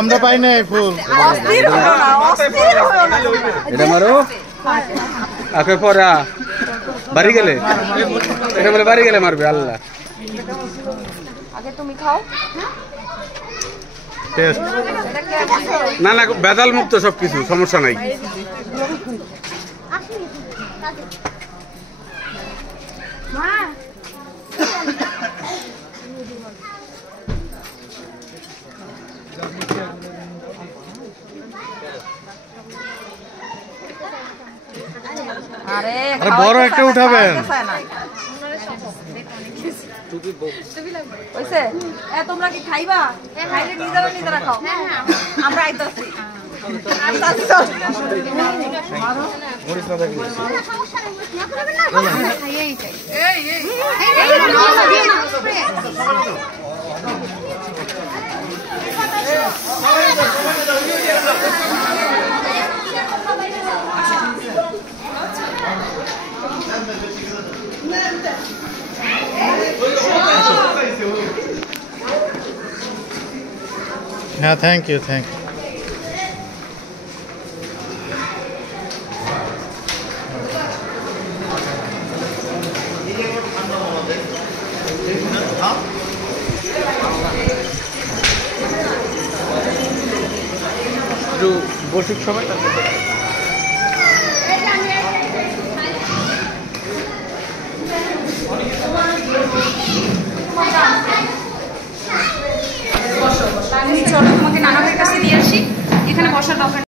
আমরা পাই না ফুল এটা মারো আগে পরা বাড়ি গেলে এটা বলে বাড়ি গেলে মারবে আল্লাহ আগে তুমি খাও না না বেদাল মুক্ত সবকিছু সমস্যা নাই আরে বড় একটা উঠাবেন তোমরা কি খাইবা? খাইলে নিজেরা খাও। আমরা আইতাছি। হ্যাঁ থ্যাংক ইউ একটু বসুক সবাই চলো তোমাকে নানা ভাইয়ের কাছে নিয়ে আসি, এখানে বসার দরকার।